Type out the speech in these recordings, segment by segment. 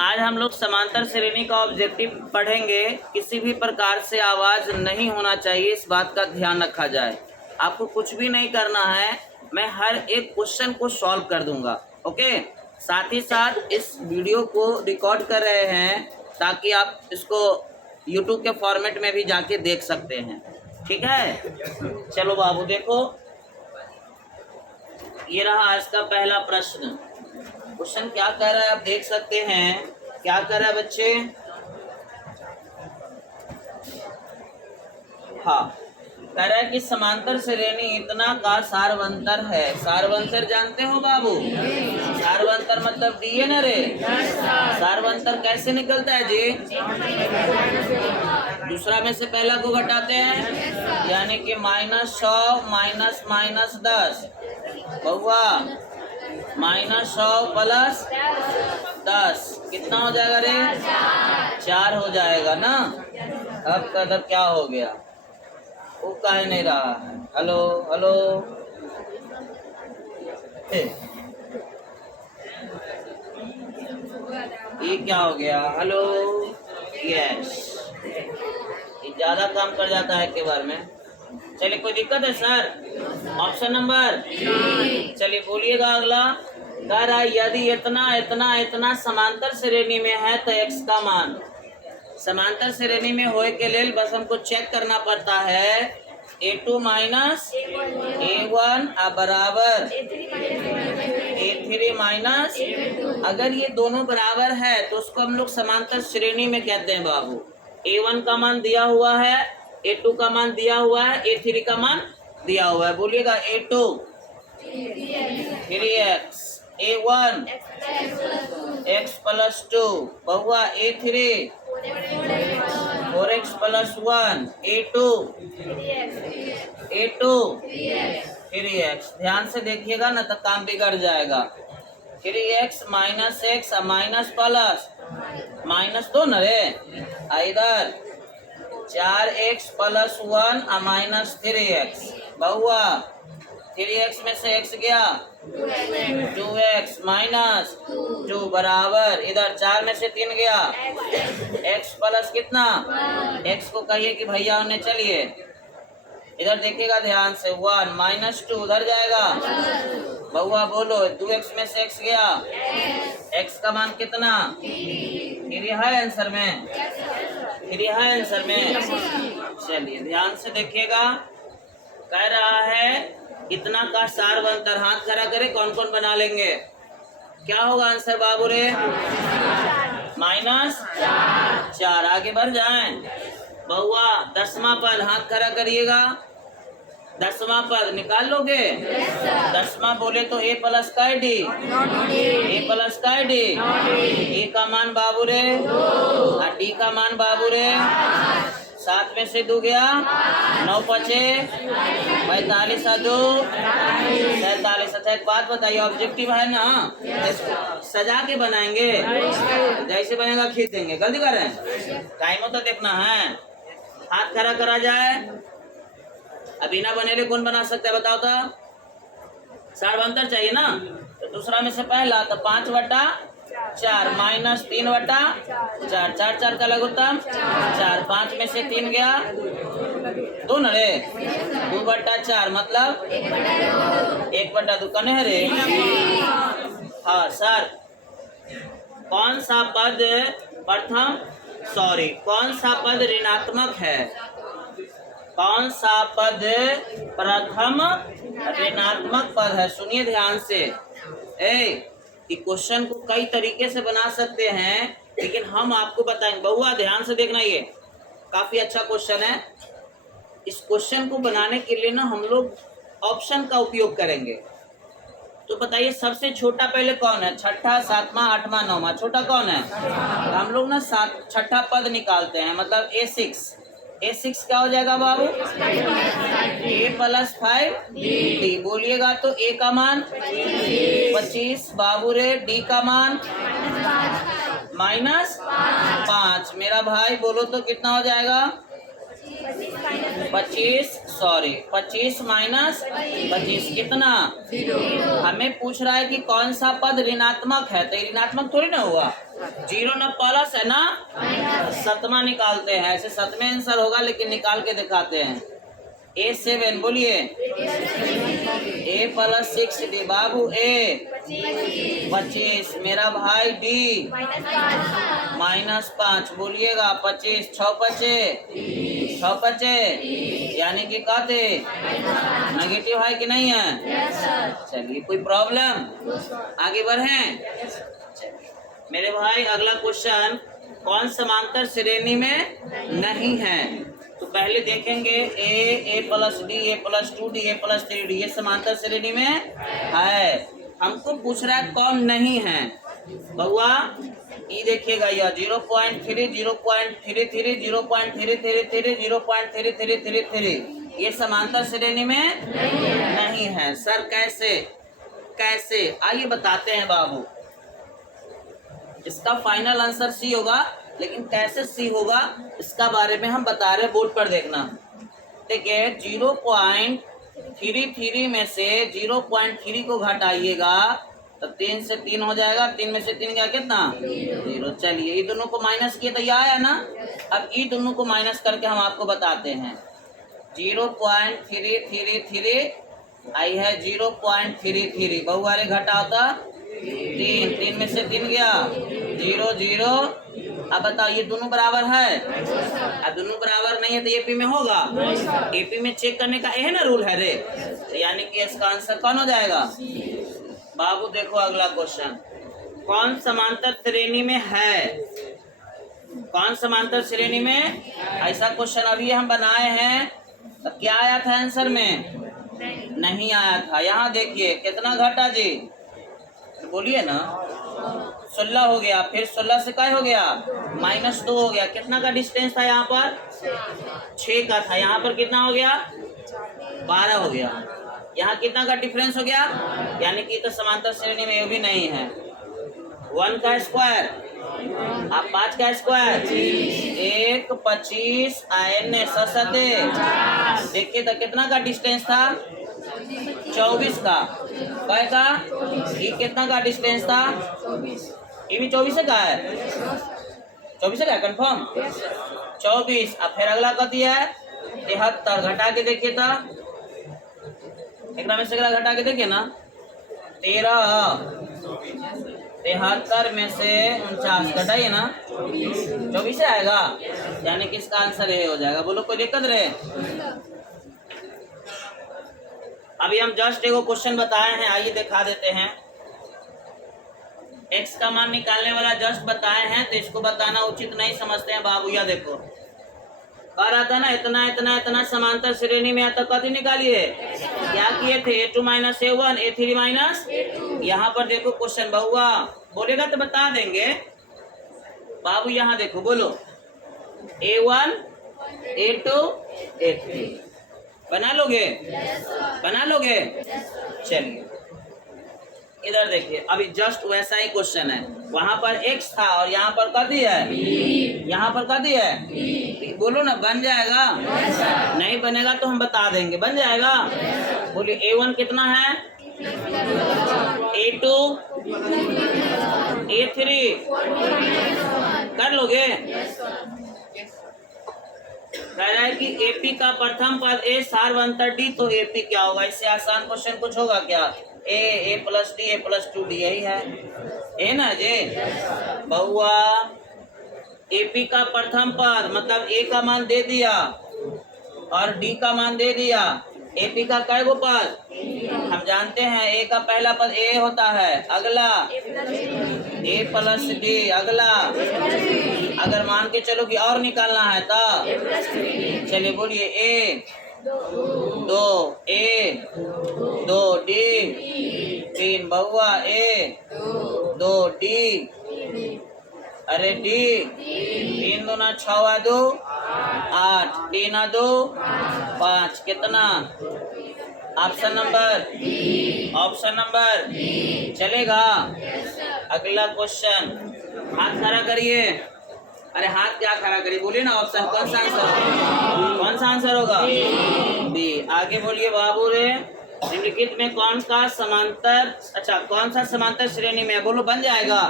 आज हम लोग समांतर श्रेणी का ऑब्जेक्टिव पढ़ेंगे। किसी भी प्रकार से आवाज़ नहीं होना चाहिए, इस बात का ध्यान रखा जाए। आपको कुछ भी नहीं करना है, मैं हर एक क्वेश्चन को सॉल्व कर दूंगा। ओके, साथ ही साथ इस वीडियो को रिकॉर्ड कर रहे हैं ताकि आप इसको यूट्यूब के फॉर्मेट में भी जाके देख सकते हैं। ठीक है, चलो बाबू देखो, ये रहा आज का पहला प्रश्न। क्वेश्चन क्या कह रहा है आप देख सकते हैं। क्या कह रहा है बच्चे? हाँ, कह रहा है कि समांतर श्रेणी इतना का सार्वंतर है। सार्वंतर जानते हो बाबू? सार्वंतर मतलब डी है ना रे। सार्वंतर कैसे निकलता है जी? दूसरा में से पहला को घटाते हैं, यानी कि -100 माइनस माइनस 10 बहुआ -100 प्लस 10 कितना हो जाएगा रे? 4 हो जाएगा ना। अब कदर क्या हो गया? वो काहे नहीं रहा है? हेलो हेलो, ये क्या हो गया? हेलो, यस, ये ज्यादा काम कर जाता है के बार में। चलिए, कोई दिक्कत है सर? ऑप्शन नंबर, चलिए बोलिएगा अगला। कह रहा है यदि इतना इतना इतना समांतर श्रेणी में है तो x का मान। समांतर श्रेणी में होए के लिए बस हमको चेक करना पड़ता है a2 माइनस a1 बराबर a3 माइनस। अगर ये दोनों बराबर है तो उसको हम लोग समांतर श्रेणी में कहते हैं बाबू। a1 का मान दिया हुआ है, a2 का मान दिया हुआ है, a3 का मान दिया हुआ है। बोलिएगा a2 3x, a1 x plus 2 बहुआ a3 4x plus 1, a2 3x। ध्यान से देखिएगा ना तो काम बिगड़ जाएगा। 3x minus x minus plus minus दो न रे, इधर 4x प्लस 1 माइनस 3x बहुआ 3x में से x गया 2x माइनस 2 बराबर इधर 4 में से 3 गया x प्लस कितना? x को कहिए कि भैया उन्हें चलिए इधर देखिएगा ध्यान से 1 माइनस 2 उधर जाएगा बहुआ बोलो 2x में से x गया, x का मान कितना? 3 है आंसर में, 3 है आंसर में। चलिए ध्यान से देखिएगा, कह रहा है इतना का सार्वंतर। हाथ खड़ा करे, कौन कौन बना लेंगे? क्या होगा आंसर बाबू रे? -4। आगे बढ़ जाएं बहुआ। 10वां पद हाथ खड़ा करिएगा। 10वां पद निकाल लोगे? 10वां बोले तो a प्लस का है डी, a प्लस का है डी। a का मान बाबू रे और d का मान बाबू रे 7 में से 2 गया 9 बचे 45 और 2 47। अच्छा एक बात बताइए, ऑब्जेक्टिव है ना, सजा के बनाएंगे, जैसे बनेगा खींच देंगे। गलती कर रहे हैं, टाइम तो देखना है। हाथ खड़ा करा जाए। अभी ना बनेले कौन बना सकता है बताओ तो? सार्वंतर चाहिए ना, तो दूसरा में से पहला तो 5/4 माइनस 3/4, 4 4 का लघुत्तम 4, 5 में से 3 गया 2 न रे, 2/4 मतलब 1/2 कने है रे। हाँ सर, कौन सा पद कौन सा पद ऋणात्मक है? कौन सा पद प्रथम ऋणात्मक पद है? सुनिए ध्यान से। क्वेश्चन को कई तरीके से बना सकते हैं, लेकिन हम आपको बताएंगे। बहुआ ध्यान से देखना, ये काफी अच्छा क्वेश्चन है। इस क्वेश्चन को बनाने के लिए ना हम लोग ऑप्शन का उपयोग करेंगे। तो बताइए सबसे छोटा पहले कौन है? 6ठा, 7वां, 8वां, 9वां। छोटा कौन है? हम लोग ना 6ठा पद निकालते हैं, मतलब a6। a6 क्या हो जाएगा बाबू? a plus 5d। बोलिएगा तो a का मान 25 बाबू रे, d का मान -5। मेरा भाई बोलो तो कितना हो जाएगा? 25 सॉरी 25 माइनस 25 कितना? हमें पूछ रहा है कि कौन सा पद ऋणात्मक है, तो ऋणात्मक थोड़ी ना हुआ, 0 ना प्लस है ना, सतमा निकालते हैं। ऐसे सतमें आंसर होगा, लेकिन निकाल के दिखाते हैं। A7 बोलिए, A + 6D बाबू, A 25, मेरा भाई D -5 बोलिएगा, 25 6 5 यानी कि कहते नेगेटिव है कि नहीं है? चलिए, कोई प्रॉब्लम? आगे बढ़ें मेरे भाई। अगला क्वेश्चन, कौन समांतर श्रेणी में नहीं है? तो पहले देखेंगे A + D, A + 2D, A + 3D, ये समांतर श्रेणी में है। हमको पूछ रहा है कौन नहीं है। बउआ ये देखिएगा, यह 0.3, 0.33, 0.333, 0.3333, ये समांतर श्रेणी में नहीं है। सर कैसे कैसे? आइए बताते हैं बाबू। इसका फाइनल आंसर सी होगा, लेकिन कैसे सी होगा इसका बारे में हम बता रहे, बोर्ड पर देखना। देखिए 0.33 में से 0.3 को घटाइएगा तो 3 से 3 हो जाएगा, 3 में से 3 गया कितना? 0। चलिए, ये दोनों को माइनस किए तो यह आया ना। अब ये दोनों को माइनस करके हम आपको बताते हैं। 0.333 आई है 0.33, बहुआ रे घटाओ तो 3 में से 3 गया 0 0। अब बताओ ये दोनों बराबर है? अब दोनों बराबर नहीं है तो एपी में होगा? एपी में चेक करने का यह ना रूल है रे, यानी कि इसका आंसर कौन हो जाएगा? बाबू देखो अगला क्वेश्चन, कौन समांतर श्रेणी में है? कौन समांतर श्रेणी में? ऐसा क्वेश्चन अभी हम बनाए हैं, तो क्या आया था आंसर में? नहीं आया था। यहाँ देखिए कितना घटा जी, बोलिए ना, 16 हो गया, फिर 16 से क्या हो गया? -2 हो गया। कितना का डिस्टेंस था यहाँ पर? 6 का था। यहाँ पर कितना हो गया? 12 हो गया। यहाँ कितना का डिफरेंस हो गया? यानी कि तो समांतर श्रेणी में ये भी नहीं है। 1 का स्क्वायर, आप 5 का स्क्वायर, 1 25 आयन ससते। देखिए तो कितना का डिस्टेंस था? 24 का। काय का? ये कितना का डिस्टेंस था? ये भी 24 का है। 24 का कंफर्म? 24। अब फिर अगला कथी है? 73। घटा के देखिए तो, एक में से घटा के देखिए ना, 13। 73 में से 49 घटाइए ना, 24 से आएगा, यानी कि इसका आंसर ये हो जाएगा। बोलो कोई दिक्कत रहे? अभी हम जस्ट एगो क्वेश्चन बताए हैं, आइए दिखा देते हैं। x का मान निकालने वाला जस्ट बताए हैं, तो इसको बताना उचित नहीं समझते हैं बाबू। या देखो कह रहा था ना, इतना इतना इतना समांतर श्रेणी में आता, कथी निकालिए? क्या किए थे? A2 - A1, A3 - यहाँ पर देखो क्वेश्चन, बहुआ बोलेगा तो बता देंगे बाबू। यहाँ देखो, बोलो A1 A2 A3 बना लोगे? बना लोगे? चलिए इधर देखिए, अभी जस्ट वैसा ही क्वेश्चन है। वहां पर x था और यहाँ पर क्या दिया है? यहाँ पर क्या दिया है? बोलो ना, बन जाएगा? नहीं बनेगा तो हम बता देंगे, बन जाएगा। बोलिए A1 कितना है? A2 A3 कर लोगे? कह रहा है कि एपी का प्रथम पद ए सार्वंतर डी, तो एपी क्या होगा? इससे आसान क्वेश्चन कुछ होगा क्या? A + D, A + 2D, यही है ना जी। बहुआ एपी का प्रथम पद मतलब ए का मान दे दिया और डी का मान दे दिया। एपी का कै गो पद? हम जानते हैं ए का पहला पद ए होता है, अगला A + D, अगला अगर मान के चलो कि और निकालना है तो चलिए बोलिए A 2 A 2 D 3 Bahua A 2 D, अरे D 3 दूना 6 2 8, 3 2 5, कितना? ऑप्शन नंबर चलेगा। अगला क्वेश्चन, हाथ खड़ा करिए। अरे हाथ क्या खड़ा करिए, बोलिए ना ऑप्शन, कौन सा आंसर होगा? कौन सा आंसर होगा? बी। आगे बोलिए बाबू रे, निम्नलिखित में कौन सा समांतर, अच्छा कौन सा समांतर श्रेणी में, बोलो बन जाएगा?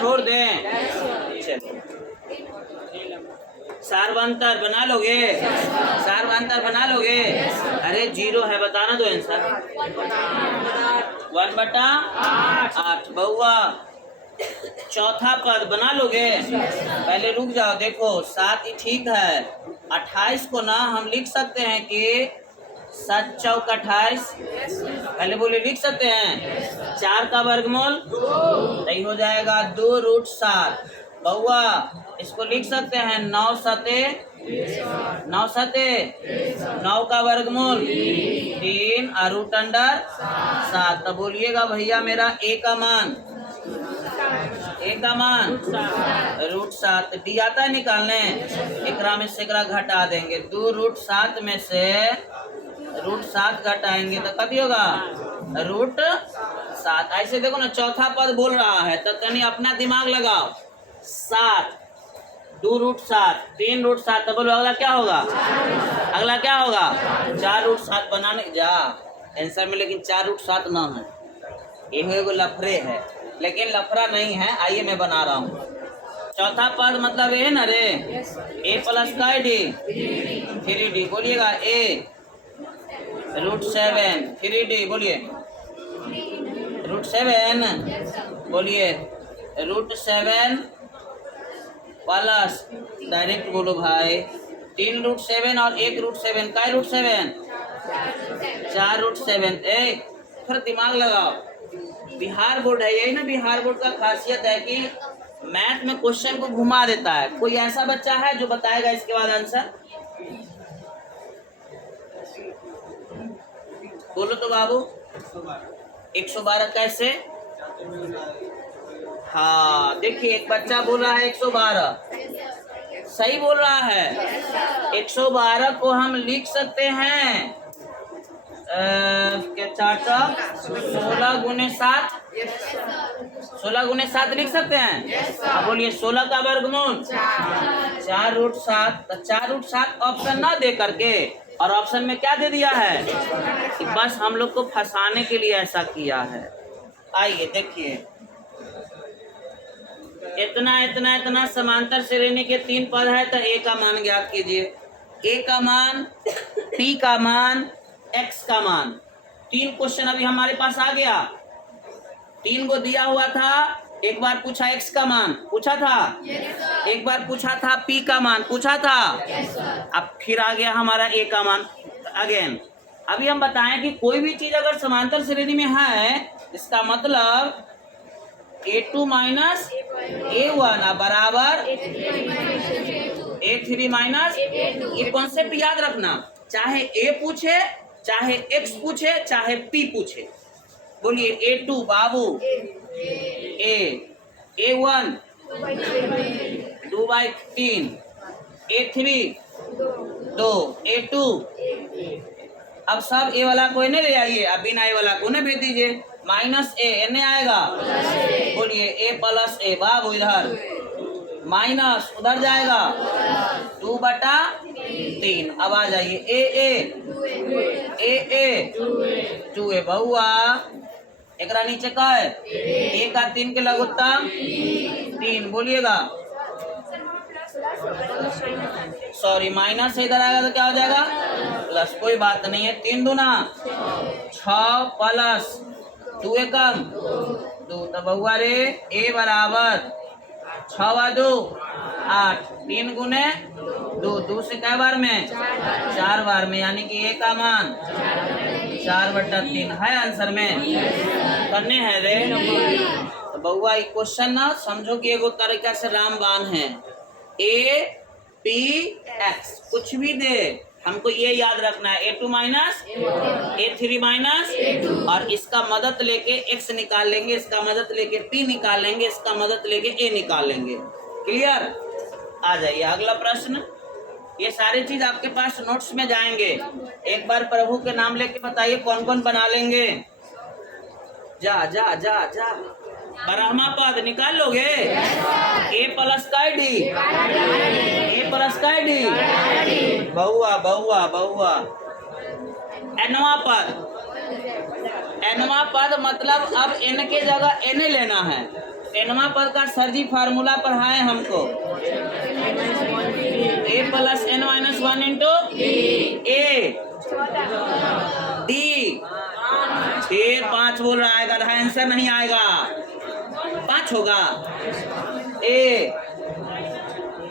छोड़ दें। चलो सार्वंतर बना लोगे? सार्वंतर बना लोगे? अरे 0 है, बताना दो आंसर। 1/8। बउआ चौथा पद बना लोगे? पहले रुक जाओ, देखो 7 ही ठीक है। 28 को ना हम लिख सकते हैं कि 7 चौक 28। पहले बोले लिख सकते हैं। 4 का वर्गमूल नहीं हो जाएगा 2√7। बउआ इसको लिख सकते हैं 9 सते 9 का वर्गमूल 3 और √7। तब बोलिएगा भैया मेरा ए का मान √7। डी आता है निकालने, एकरा में से एकरा घटा देंगे, 2√7 में से √7 घटाएंगे तो कभी होगा √7। ऐसे देखो ना, चौथा पद बोल रहा है तो तनी अपना दिमाग लगाओ। 7 2√7 3√7, तो बोलो अगला क्या होगा? अगला क्या होगा? 4√7 बनाने जा आंसर में, लेकिन 4√7 ना है, ये लफड़े है, लेकिन लफड़ा नहीं है। आइए मैं बना रहा हूँ। चौथा पद मतलब ये है ना रे, ए प्लस का डी 3D। बोलिएगा ए √7 3D। बोलिए √7, बोलिए √7 प्लस, डायरेक्ट बोलो भाई, 3√7 और 1√7 का √7 4√7। फिर दिमाग लगाओ, बिहार बोर्ड है, यही ना बिहार बोर्ड का खासियत है कि मैथ में क्वेश्चन को घुमा देता है। कोई ऐसा बच्चा है जो बताएगा इसके बाद आंसर? बोलो तो बाबू। 112 कैसे? हाँ देखिए, एक बच्चा बोल रहा है 112, सही बोल रहा है। 112 को हम लिख सकते हैं क्या, 4 16 गुने 7, 16 गुने 7 लिख सकते हैं। अब बोलिए 16 का वर्गमूल 4√7। तो 4√7 ऑप्शन ना दे करके और ऑप्शन में क्या दे दिया है कि बस हम लोग को फंसाने के लिए ऐसा किया है। आइए देखिए, इतना समांतर श्रेणी के 3 पद है, तो ए का मान ज्ञात कीजिए। ए का मान, पी का मान, एक्स का मान। 3 क्वेश्चन अभी हमारे पास आ गया। 3 को दिया हुआ था, एक बार पूछा एक्स का मान पूछा था, एक बार पूछा था पी का मान पूछा था, अब फिर आ गया हमारा ए का मान अगेन। अभी हम बताएं कि कोई भी चीज अगर समांतर श्रेणी में है, इसका मतलब A2 माइनस A1 बराबर A3 माइनस। ये कॉन्सेप्ट याद रखना, चाहे A पूछे, चाहे X पूछे, चाहे P पूछे। बोलिए A2 बाबू A1 2/3, A3 2, A2। अब सब ए वाला को इन्हें ले आइए, अब बिना ए वाला को उन्हें भेज दीजिए। माइनस ए इन्हें आएगा, बोलिए ए प्लस ए बाबू इधर, माइनस उधर जाएगा 2/3। अब आ जाइए ए 2 बहुआ, एक नीचे का है ए का 3 के लघुत्तम 3। बोलिएगा सॉरी माइनस से इधर आएगा तो क्या हो जाएगा प्लस, कोई बात नहीं है। 3 दूना 6 प्लस 2 एकम 2, तो बहुआ रे ए बराबर 6 2 8, 3 गुने 2, 2 से कै बार में 4 बार में, यानी कि ए का मान 4/3 है आंसर में। करने हैं रे तो बहुआ ये क्वेश्चन ना समझो कि एगो तरीका से रामबाण है। ए पी एक्स कुछ भी दे, हमको ये याद रखना है A2 माइनस A3 माइनस, और इसका मदद लेके x निकाल लेंगे, इसका मदद लेके p निकाल लेंगे, इसका मदद लेके a निकाल लेंगे। क्लियर? आ जाइए अगला प्रश्न। ये सारी चीज आपके पास नोट्स में जाएंगे। एक बार प्रभु के नाम लेके बताइए कौन कौन बना लेंगे। जा जा जा जा ब्रह्मा पद निकाल लोगे। a प्लस प्लस का डी, ए प्लस का डी, बहुआ बहुआ बहुआ। एनवा पद, एनवा पद मतलब अब एन के जगह एन लेना है। एनवा पद का सर जी फार्मूला पढ़ाए हमको, A plus N minus one into A D. फिर 5 बोल रहा है, आंसर नहीं आएगा, 5 होगा। ए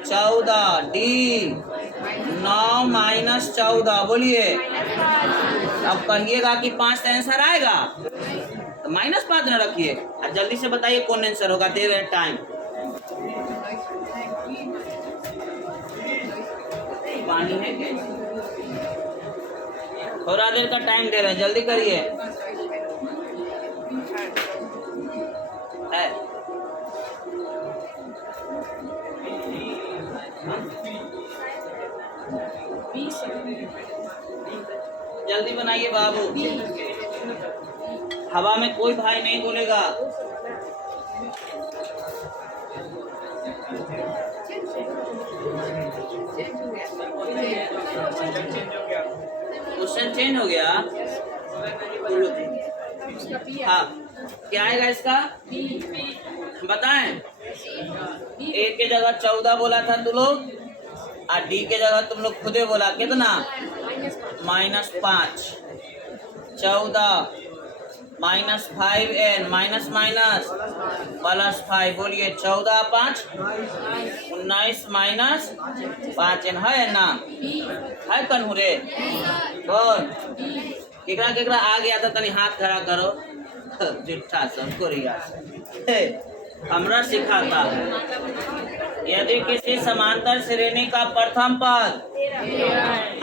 14 डी 9 माइनस 14, बोलिए। अब कहिएगा कि 5 का आंसर आएगा तो -5 न रखिए। अब जल्दी से बताइए कौन आंसर होगा, दे रहे टाइम। पानी है क्या? थोड़ा देर का टाइम दे रहे हैं, जल्दी करिए। जल्दी बनाइए बाबू, हवा में कोई भाई नहीं बोलेगा। क्वेश्चन चेंज हो गया। हाँ, क्या आएगा इसका बताएं। ए के जगह 14 बोला था तुम लोग, और डी के जगह तुम लोग खुदे बोला कितना, -5। 14 -5n माइनस माइनस +5, बोलिए। 14 5 19 माइनस 5n है ना, है कन्हुरे? बोल केकरा केकरा आ गया था, तनी हाथ खड़ा करो। जुट्ठा सबको रिया हमरा सिखाता है। यदि किसी समांतर श्रेणी का प्रथम पद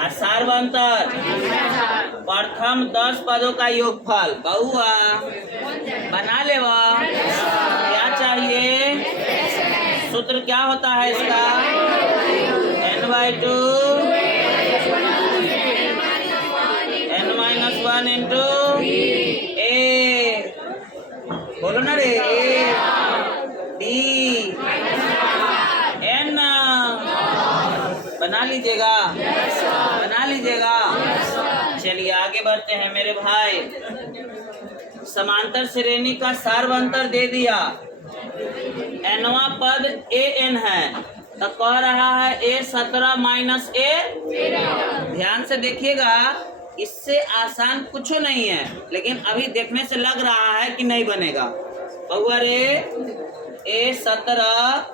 और सार्वंतर प्रथम 10 पदों का योगफल बहुआ बना लेवा, क्या चाहिए? सूत्र क्या होता है इसका? n/2 n-1 इंटू ए, बोलो ना रे, ए डी एन। बना लीजिएगा, बना लीजिएगा। चलिए आगे बढ़ते हैं मेरे भाई। समांतर श्रेणी का सार्वंतर दे दिया, एनवा पद ए एन है, तो कह रहा है ए 17 माइनस ए। ध्यान से देखिएगा, इससे आसान कुछ नहीं है, लेकिन अभी देखने से लग रहा है कि नहीं बनेगा। बहुआ रे, ए 17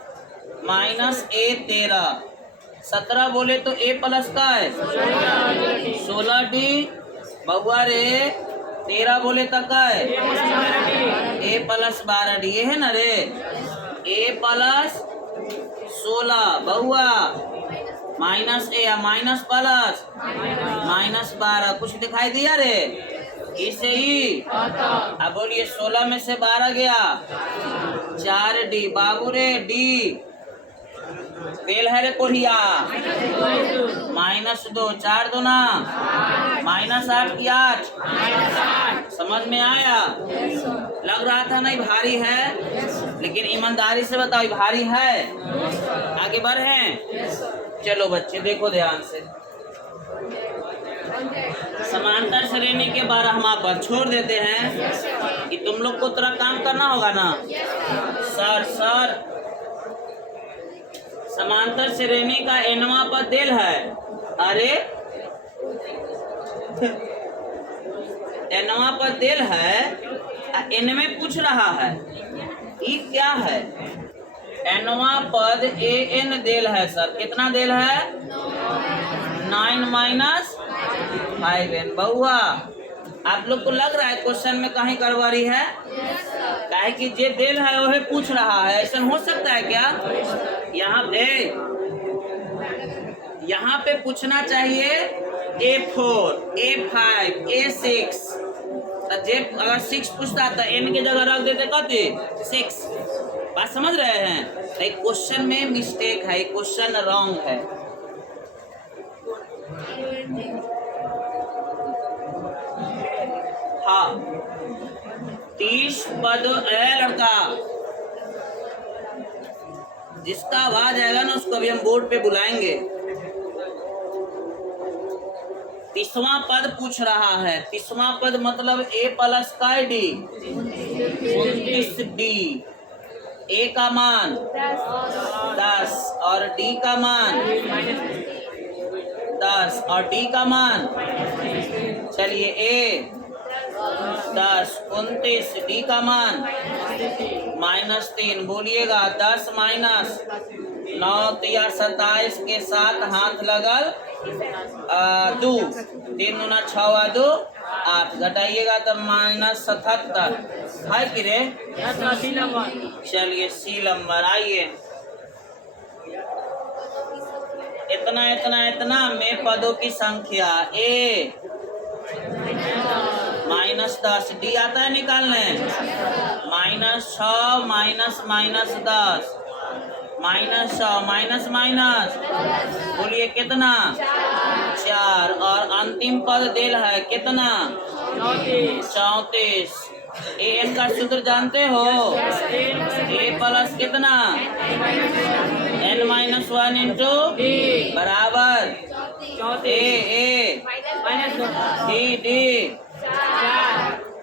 माइनस ए 13, 17 बोले तो ए प्लस का है 16 डी। बहुआ रे 13 बोले तक का है ए प्लस 12 डी, ये है ना रे, ए प्लस 16 बहुआ माइनस ए या माइनस प्लस -12। कुछ दिखाई दिया रे? इसे ही अब बोलिए 16 में से 12 गया 4 डी। बाबू रे डी तेल है रे कोढ़िया, -2 4 दूना -8 की 8। समझ में आया? लग रहा था नहीं भारी है, लेकिन ईमानदारी से बताओ भारी है? आगे बढ़े। चलो बच्चे देखो ध्यान से, समांतर श्रेणी के 12वां पद छोड़ देते हैं कि तुम लोग को थोड़ा काम करना होगा ना। सर समांतर श्रेणी का nवां पद देल है। अरे nवां पद देल है, n में पूछ रहा है, ये क्या है? nवां पद an देल है सर, कितना देल है? 9 माइनस 5n। बहुआ आप लोग को लग रहा है क्वेश्चन में कहीं गड़बड़ी है? काहे कि जे देल है वही पूछ रहा है, ऐसा हो सकता है क्या? यहाँ पे पूछना चाहिए A4, A5, A6। जे अगर 6 पूछता तो n के जगह रख देते कते 6। बात समझ रहे हैं? क्वेश्चन में मिस्टेक है, क्वेश्चन रॉन्ग है। हाँ 30 पद है लड़का, जिसका आवाज आएगा ना उसको अभी हम बोर्ड पे बुलाएंगे। 30वां पद पूछ रहा है। 30वां पद मतलब a प्लस का डी 29 डी। a का मान 10 और d का मान 10 और d का मान, चलिए a 10 29 d का मान -3। बोलिएगा 10 माइनस 9 या 27 के साथ हाथ लगल 2, 3 गुना 6 2 8, घटाइएगा तब -77 है कि रे। चलिए सी नंबर आइए। इतना इतना इतना में पदों की संख्या a -10 डी आता है निकालने, -6 -10 -6 माइनस माइनस, बोलिए कितना 4 और अंतिम पद देल है कितना 34। एन का सूत्र जानते हो, ए प्लस कितना n-1 इंटू बराबर ए डी।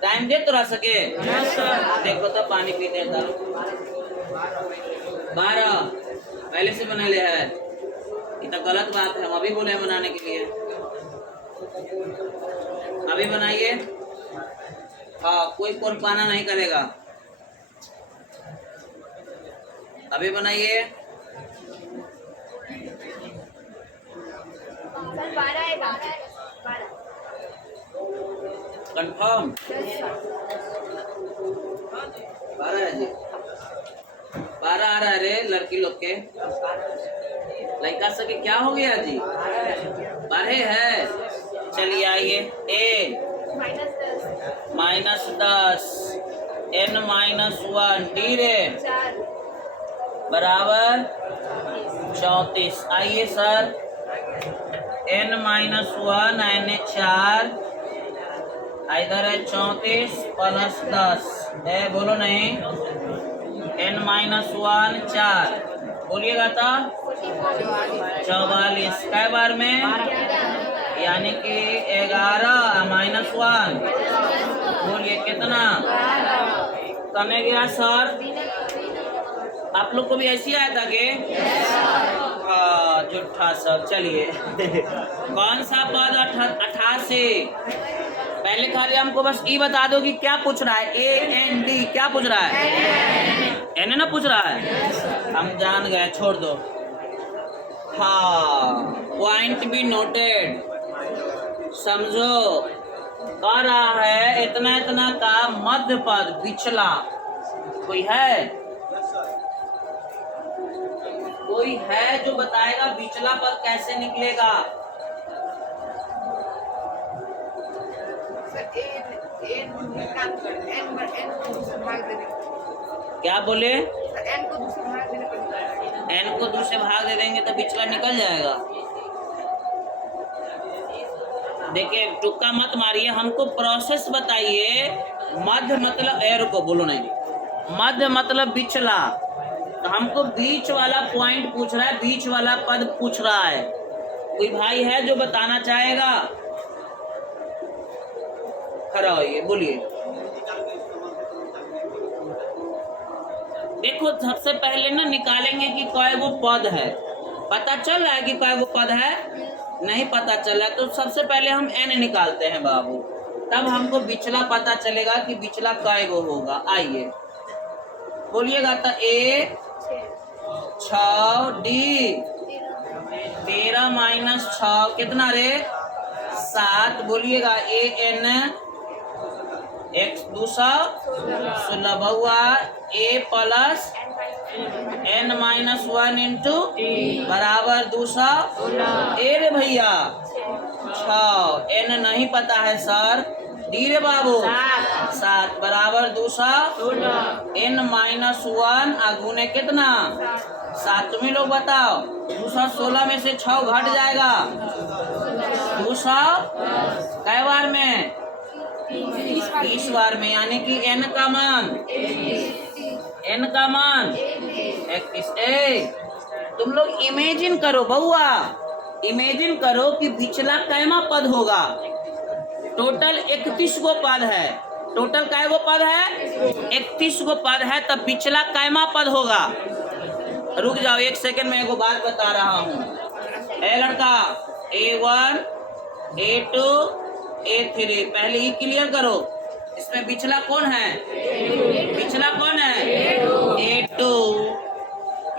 टाइम दे तो रह सके, देखो तो पानी पीते था। 12 पहले से बना लिया है, ये तो गलत बात है। हम अभी बोले हैं बनाने के लिए, अभी बनाइए। हाँ, कोई कौन पाना नहीं करेगा, अभी बनाइए। कंफर्म 12 है जी, 12 आ रहा है रे लड़की लोग के। लड़का सके क्या हो गया जी, 12 है। चलिए आइए, a -10 n-1 डी रे बराबर 34। आइए सर, n-1 n 4 इधर है 34 प्लस 10 है, बोलो नहीं, n-1 4, बोलिएगा तो 44 कै बार में, यानी कि 11 -1, बोलिए कितना कमे गया सर। आप लोग को भी ऐसी आया था कि झूठा सर। चलिए कौन सा पद 88। पहले खाली हमको बस ये बता दो कि क्या पूछ रहा है, AND क्या पूछ रहा है, एन ना पूछ रहा है, हम जान गए, छोड़ दो। हाँ, पॉइंट बी नोटेड, समझो। कह रहा है इतना इतना का मध्य पद पिछला कोई है, कोई है जो बताएगा पिछला पद कैसे निकलेगा। क्या बोले, n को दूसरे भाग दे देंगे तो पिछला निकल जाएगा। देखिए टुक्का मत मारिए, हमको प्रोसेस बताइए। मध्य मतलब एर को बोलो नहीं, मध्य मतलब पिछला, तो हमको बीच वाला पॉइंट पूछ रहा है, बीच वाला पद पूछ रहा है। कोई भाई है जो बताना चाहेगा, खड़ा होइए, बोलिए। देखो सबसे पहले ना निकालेंगे कि कई वो पद है। पता चल रहा है कि कई वो पद है, नहीं पता चला तो सबसे पहले हम n निकालते हैं बाबू, तब हमको बिचला पता चलेगा कि बिचला कई गो होगा। आइए बोलिएगा तो a 6 डी 13 - 6 कितना रे 7, बोलिएगा an x 216 Bahua a plus n-1 into बराबर 216 ए रे भैया 6, n नहीं पता है सर, डी रे बाबू 7 बराबर 216 n-1 अगुने कितना 7, तुम्ही लोग बताओ। 216 में से 6 घट जाएगा, 200 कै बार में 30 बार में, यानी कि n का मान n का मान 31। तुम लोग इमेजिन करो बउआ, इमेजिन करो कि पिछला कैमा पद होगा। टोटल 31 गो पद है। टोटल कै गो पद है? 31 गो पद है। तब पिछला कैमा पद होगा? रुक जाओ एक सेकंड में एगो बात बता रहा हूँ। ए लड़का, A1 A2 A3 पहले ही क्लियर करो। इसमें पिछला कौन है? पिछला कौन है? A2।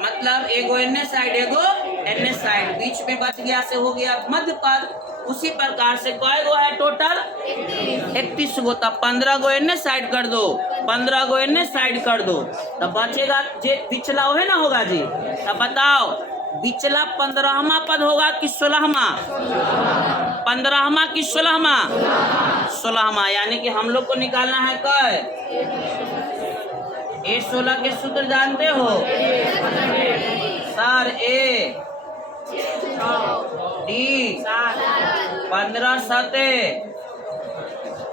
मतलब एगो एन साइड एगो एन साइड, बीच में बच गया से हो गया मध्य पद। उसी प्रकार से कई गो है टोटल? 31 गो। तब 15 गो एन साइड कर दो, 15 गो एन साइड कर दो, तब बचेगा जे पिछला है ना होगा जी। तब बताओ पिछला 15वां पद होगा कि 16वां? 15वां कि 16वां? 16वां। यानी कि हम लोग को निकालना है कै? A16 के सूत्र जानते हो सर? A D 15 7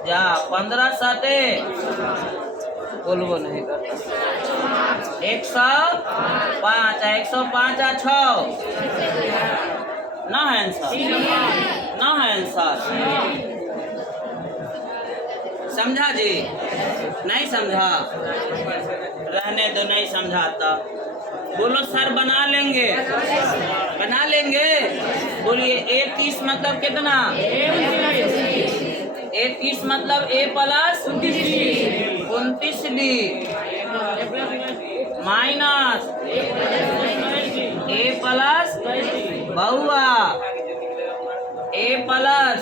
जा 15 7 बोलबो नहीं करता। 105 105 6 ना है आंसर? ना है आंसर? समझा जी? नहीं समझा? रहने दो, नहीं समझाता। बोलो सर बना लेंगे, बना लेंगे। बोलिए A30 मतलब कितना? A30 मतलब A plus 29D minus A plus Bahua A plus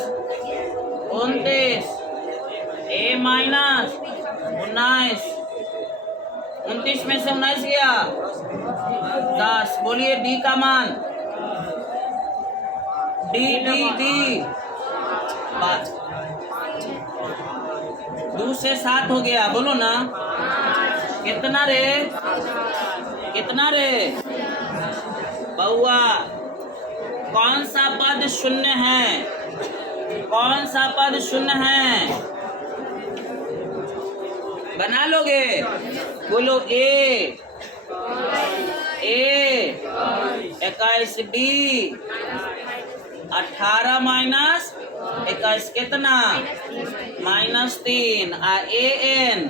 29 A minus 19। 29 में से 19 गया 10। बोलिए D का मान? D 2 से 7 हो गया। बोलो ना कितना रे? कितना रे बउआ? कौन सा पद शून्य है? कौन सा पद शून्य है? बना लोगे? बोलो A 21D 18 माइनस 21 कितना? -3। AN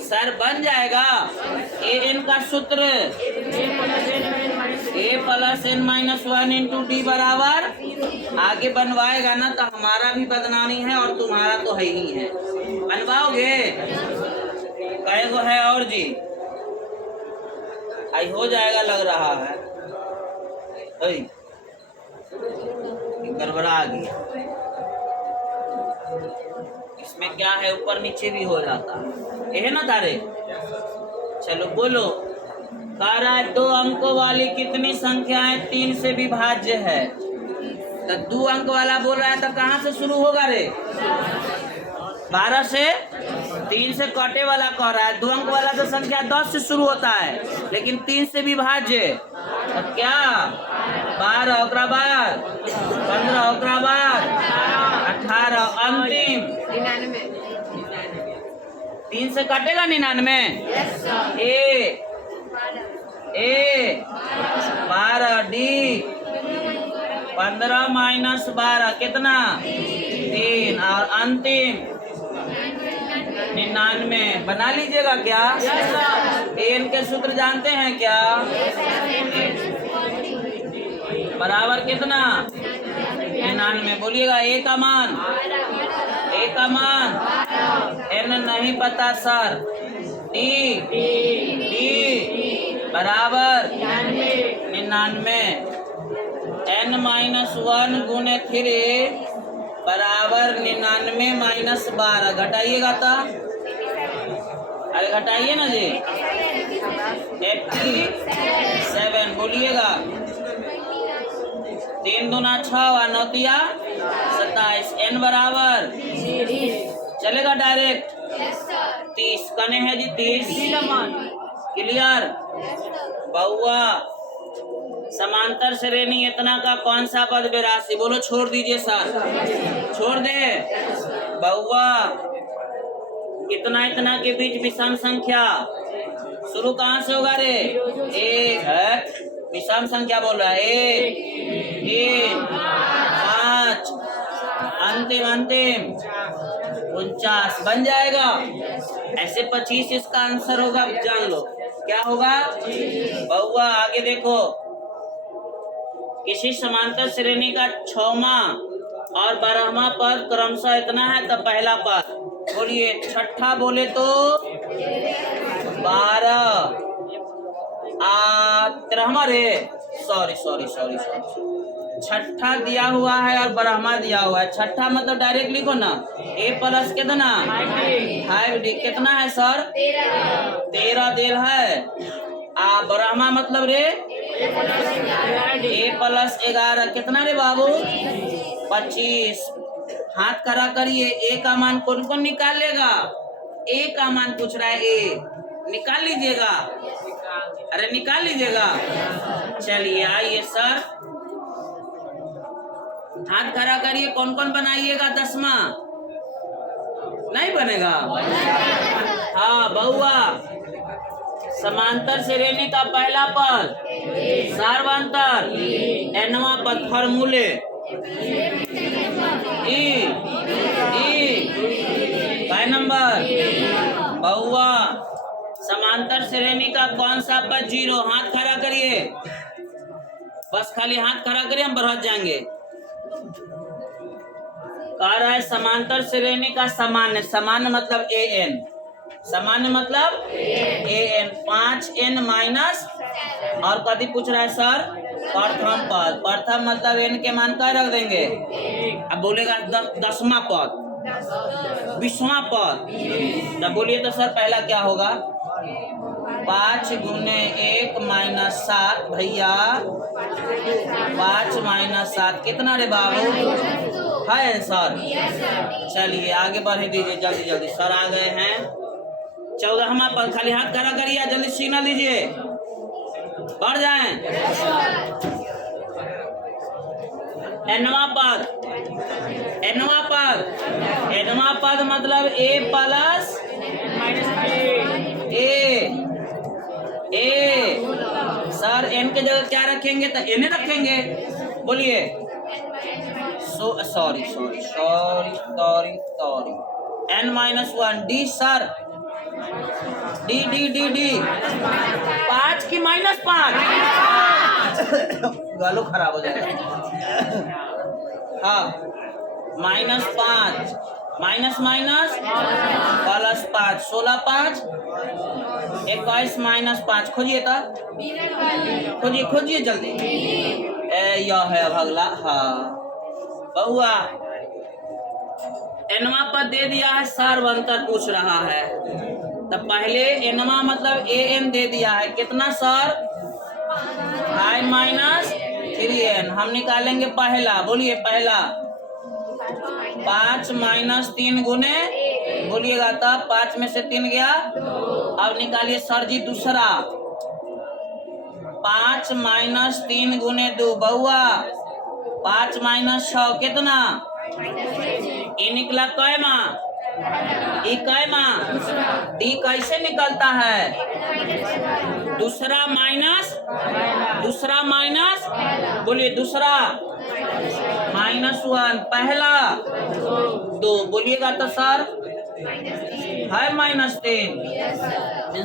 सर बन जाएगा। AN का सूत्र A plus N minus 1 into D बराबर। आगे बनवाएगा ना तो हमारा भी बदनामी है और तुम्हारा तो है ही है। बनवाओगे? कै गो है और जी? आई हो जाएगा लग रहा है। गड़बड़ा गया। इसमें क्या है, ऊपर नीचे भी हो जाता है। ये है ना तारे? चलो बोलो। कह रहा है 2 अंकों वाली कितनी संख्याएं 3 से विभाज्य है? तो 2 अंक वाला बोल रहा है तो कहाँ से शुरू होगा रे? 12 से। 3 से कटे वाला कह रहा है। 2 अंक वाला तो संख्या 10 से शुरू होता है, लेकिन 3 से विभाज्य। तो क्या 12 ओकरा बाद 15 ओकरा बाद 18 अंतिम 3 से कटेगा 99। ए 12 D 15 माइनस 12 कितना? 3 और अंतिम 99। बना लीजिएगा क्या? एन के सूत्र जानते हैं क्या? बराबर कितना? 99। बोलिएगा ए का मान? ए का मान एन नहीं पता सर। डी बराबर 99। n-1 गुने 3 बराबर 99 माइनस 12। घटाइएगा तो? अरे घटाइए ना जी। 87। बोलिएगा 3 दूना 6 और 9 तिया 27। n बराबर चलेगा डायरेक्ट 30। कने है जी 30। क्लियर बउआ? समांतर श्रेणी इतना का कौन सा पद 82? बोलो छोड़ दीजिए सर। छोड़ दे बउआ। इतना इतना के बीच विषम संख्या शुरू कहाँ से होगा रे? एक है, विषम संख्या बोल रहा है, 1 3 5, अंतिम अंतिम 49 बन जाएगा। ऐसे 25 इसका आंसर होगा, जान लो क्या होगा बउआ। आगे देखो, किसी समांतर श्रेणी का 6वां और 12वां पद क्रमशः इतना है तो पहला पद बोलिए, छठा बोले तो 12 13वां रे, सॉरी छठा दिया हुआ है और 12वां दिया हुआ है। छठा मतलब डायरेक्ट लिखो ना, a प्लस कितना 5d कितना है सर? 13 देर है। 12वां मतलब रे a प्लस 11 कितना रे बाबू? 25। हाथ खड़ा करिए, a का मान कौन कौन निकाल लेगा? a का मान पूछ रहा है, a निकाल लीजिएगा, अरे निकाल लीजिएगा। चलिए आइए सर, हाथ खड़ा करिए, कौन कौन बनाइएगा 10वां? नहीं बनेगा? हाँ बउआ, समांतर श्रेणी का पहला पद सार्वंतर, nवां पद फॉर्मूले काय नंबर बउआ। समांतर श्रेणी का कौन सा पद 0? हाथ खड़ा करिए, बस खाली हाथ खड़ा करिए, हम बढ़ जाएंगे। कह रहा है समांतर श्रेणी का सामान्य, सामान्य मतलब an, सामान्य मतलब an 5n माइनस और कभी पूछ रहा है सर प्रथम पद। प्रथम मतलब n के मान का रख देंगे, अब बोलेगा 10वां पद 20वां पद, तब बोलिए तो सर पहला क्या होगा? 5 गुने 1 माइनस 7 भैया, 5 माइनस 7 कितना रे बाबू? है आंसर। चलिए आगे बढ़े दीजिए जल्दी जल्दी, सर आ गए हैं। 14वां पद, खाली हाथ खड़ा करिए, जल्दी सिग्नल दीजिए, बढ़ जाएं। nवां पद, nवां पद मतलब a plus a। Sir n के जगह क्या रखेंगे? तो n रखेंगे, बोलिए। Sorry n-1 d sir, D 5 की -5 गालो खराब हो जाएगा। हाँ -5 माइनस माइनस प्लस 5, 16 5 21 -5 खोजिए तो, खोजिए जल्दी। यह है अब अगला। हाँ बउआ, nवां पद दे दिया है, सार्वंतर पूछ रहा है, तो पहले nवां मतलब an दे दिया है, कितना सर? 5 - 3n। हम निकालेंगे पहला, बोलिए पहला 5 - 3 गुने, बोलिएगा तब 5 में से 3 गया। अब निकालिए सर जी दूसरा, 5 - 3 गुने 2 बउआ, 5 - 6 कितना? ये निकला कैमा? ये कैमा? डी कैसे निकलता है? दूसरा माइनस, बोलिए दूसरा -1, पहला 2, बोलिएगा तो सर है -3।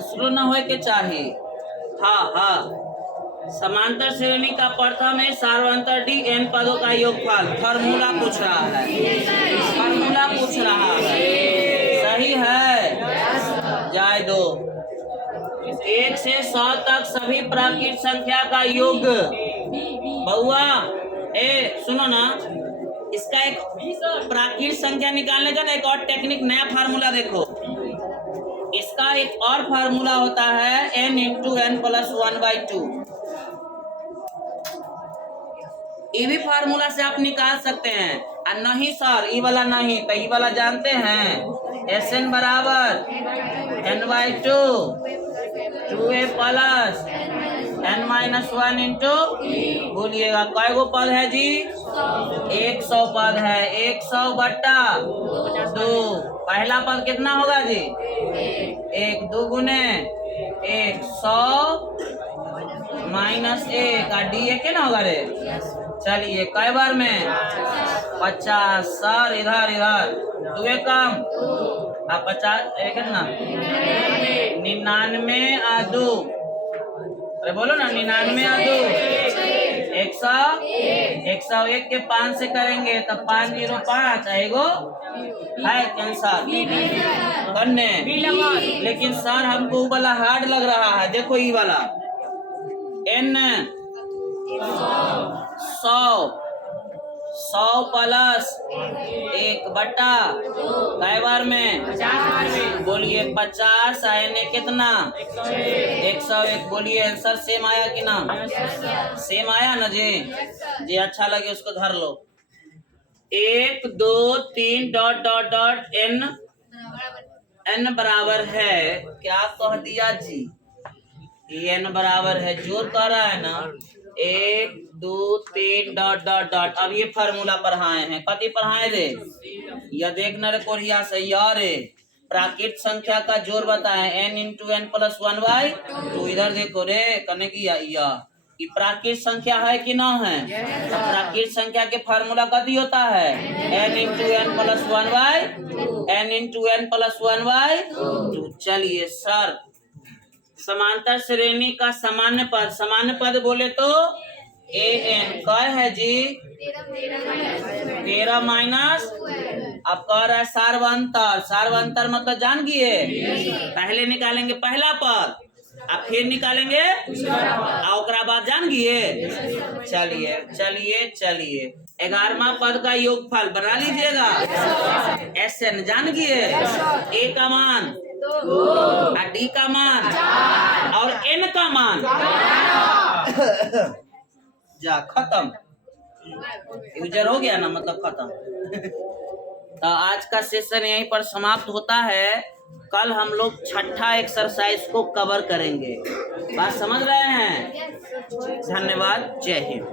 शुरू न होए के चाहिए। हाँ समांतर श्रेणी का प्रथम है सार्वंतर डी n पदों का योगफल, फॉर्मूला पूछ रहा है, सही है, जाए दो। 1 से 100 तक सभी प्राकृत संख्या का योग। बउआ सुनो ना, इसका एक प्राकृत संख्या निकालने का ना एक और टेक्निक, नया फार्मूला देखो। इसका एक और फार्मूला होता है n × n + 1/2। ये भी फार्मूला से आप निकाल सकते हैं। और नहीं सर ये वाला नहीं, तो ये वाला जानते हैं, Sn बराबर n/2 2a प्लस n-1 × बोलिएगा कई गो पद है जी? 100 पद है, 100 बटा 2 पहला पद कितना होगा जी? 1 2 गुने 1 100 माइनस 1 और डी एक ना होगा रे। चलिए कई बार में 50 सर इधर इधर 2 कम अब 50 कितना 99 आ 2। अरे बोलो ना 99 आ 2 101 के 5 से करेंगे तब 505 आएगो है कैंसर करने। लेकिन सर हमको वो वाला हार्ड लग रहा है। देखो ये वाला n 100 प्लस 1 बटा कई बार में बोलिए 50 आने कितना 101। बोलिए आंसर सेम आया कि ना? सेम आया ना जी? जी अच्छा लगे उसको धर लो। 1 2 3 डॉट डॉट डॉट n बराबर है क्या कह दिया जी? n बराबर है जोर कर रहा है ना 1 2 3 डॉट डॉट डॉट। अब ये फार्मूला पढ़ाए हैं कति पढ़ाए रे? यह देखना रे कोरिया से यार प्राकृत संख्या का जोर बताए n इंटू n प्लस 1/2। इधर देखो रे कने की ये प्राकृत संख्या है कि ना है? प्राकृत संख्या के फार्मूला कति होता है n इंटू n प्लस 1/2। चलिए सर समांतर श्रेणी का सामान्य पद बोले तो an क्या है जी? 13 माइनस अब कह रहा है सार्वंतर मतलब जान गए पहले निकालेंगे पहला पद अब फिर निकालेंगे और बाद जान गए। चलिए चलिए चलिए 11वां पद का योगफल बना लीजिएगा। SN जान गए A का मान D का मान और N का मान जा खत्म। यूजर हो गया ना मतलब खत्म। तो आज का सेशन यहीं पर समाप्त होता है। कल हम लोग 6ठा एक्सरसाइज को कवर करेंगे। बात समझ रहे हैं? धन्यवाद। जय हिंद।